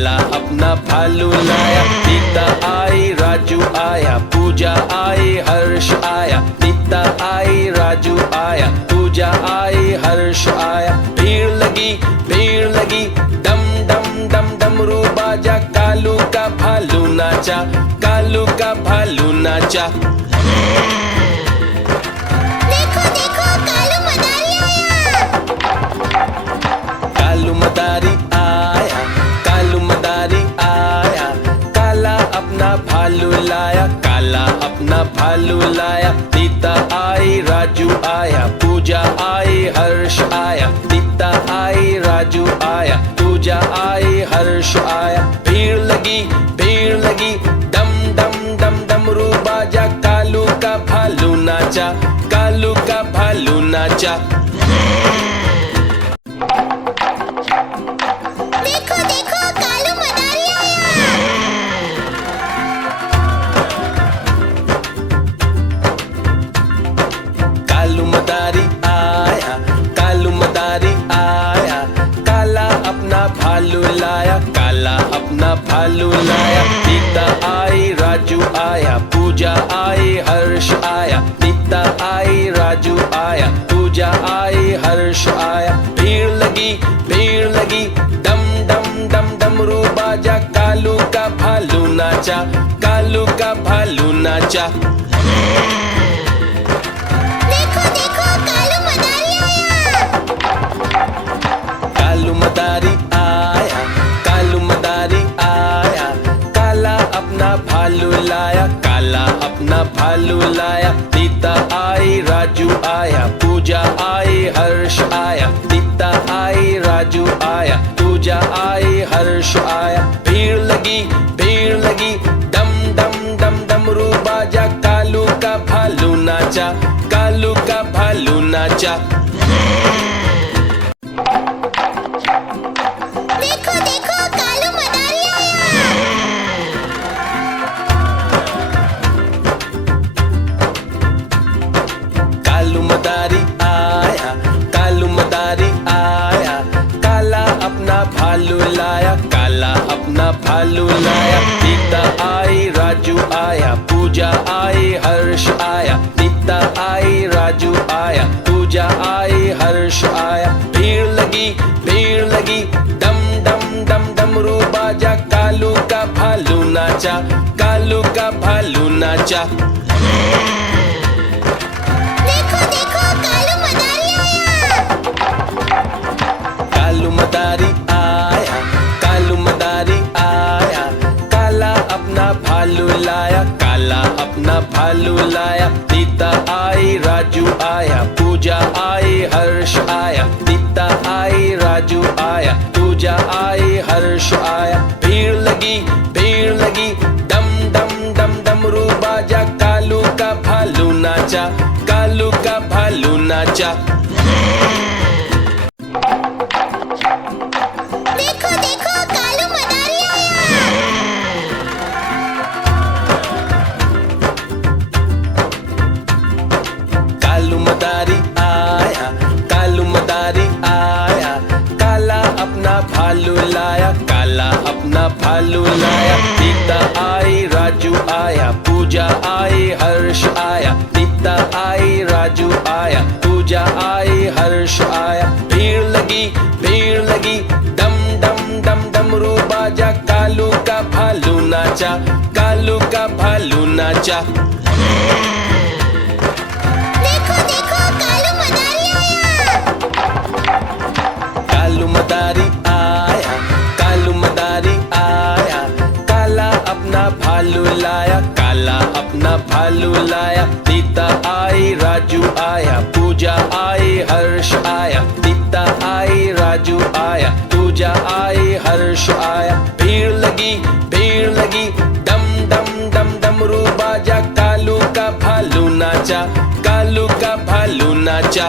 काला अपना भालू लाया। नीता आई, राजू आया, पूजा आई, हर्ष आया। नीता आई, राजू आया, पूजा आई, हर्ष आया। भीड़ लगी डम डम डम डमरू बाजा। कालू का भालू नाचा, कालू का भालू नाचा। देखो देखो कालू मदारी आया। कालू मदारी आया, कालू मदारी आया। काला अपना भालू लाया, काला अपना भालू लाया। नीता आई, राजू आया, पूजा आई, हर्ष आया। नीता आई, राजू आया, पूजा आई, हर्ष आया। भीड़ लगी डम डम डम डमरू बाजा। कालू का भालू नाचा, कालू का भालू नाचा। देखो देखो कालू मदारी आया। कालू मदारी आया, कालू मदारी आया। काला अपना भालू लाया, काला अपना भालू लाया। नीता आई, राजू आया, पूजा आई, हर्ष आया। नीता आई, राजू आया, पूजा आई, हर्ष आया। भीड़ लगी डम डम डम डमरू बाजा। कालू का भालू नाचा, कालू का भालू नाचा। देखो देखो कालू मदारी आया। कालू मदारी आया, कालू मदारी आया। काला अपना भालू लाया, काला अपना भालू लाया। नीता आई, राजू आया, पूजा आई, हर्ष आया। नीता आई, राजू आया, पूजा आई, हर्ष आया। भीड़ लगी डम डम डम डमरू बाजा। कालू का भालू नाचा, कालू का भालू नाचा। देखो देखो कालू मदारी आया। कालू मदारी आया, कालू मदारी आया। काला अपना भालू लाया, काला अपना भालू लाया। नीता आई, राजू आया, पूजा आई, हर्ष आया। नीता आई, राजू आया, पूजा आई, हर्ष आया। भीड़ लगी डम डम डम डमरू बाजा। कालू का भालू नाचा, कालू का भालू नाचा। देखो देखो कालू मदारी आया। कालू मदारी आया, कालू मदारी आया। काला अपना भालू लाया, काला अपना भालू लाया। नीता आई, राजू आया, पूजा आई, हर्ष आया। नीता आई, राजू आया, पूजा आई, हर्ष आया। भीड़ लगी डम डम डम डमरू बाजा। कालू का भालू नाचा, कालू का भालू नाचा। देखो देखो कालू मदारी आया। कालू मदारी आया, कालू मदारी आया। काला अपना भालू लाया, काला अपना भालू लाया। नीता आई, राजू आया, पूजा आई, हर्ष आया। नीता आई, राजू आया, पूजा आई, हर्ष आया। भीड़ लगी डम डम डम डमरू बाजा। कालू का भालू नाचा, कालू का भालू नाचा। देखो देखो कालू मदारी आया। कालू मदारी आया, कालू मदारी आया। काला अपना भालू लाया, काला अपना भालू लाया। नीता आई, राजू आया, पूजा आई, हर्ष आया। नीता आई, राजू आया, पूजा आई, हर्ष आया। भीड़ लगी डम डम डम डमरू बाजा। कालू का भालू नाचा, कालू का भालू नाचा।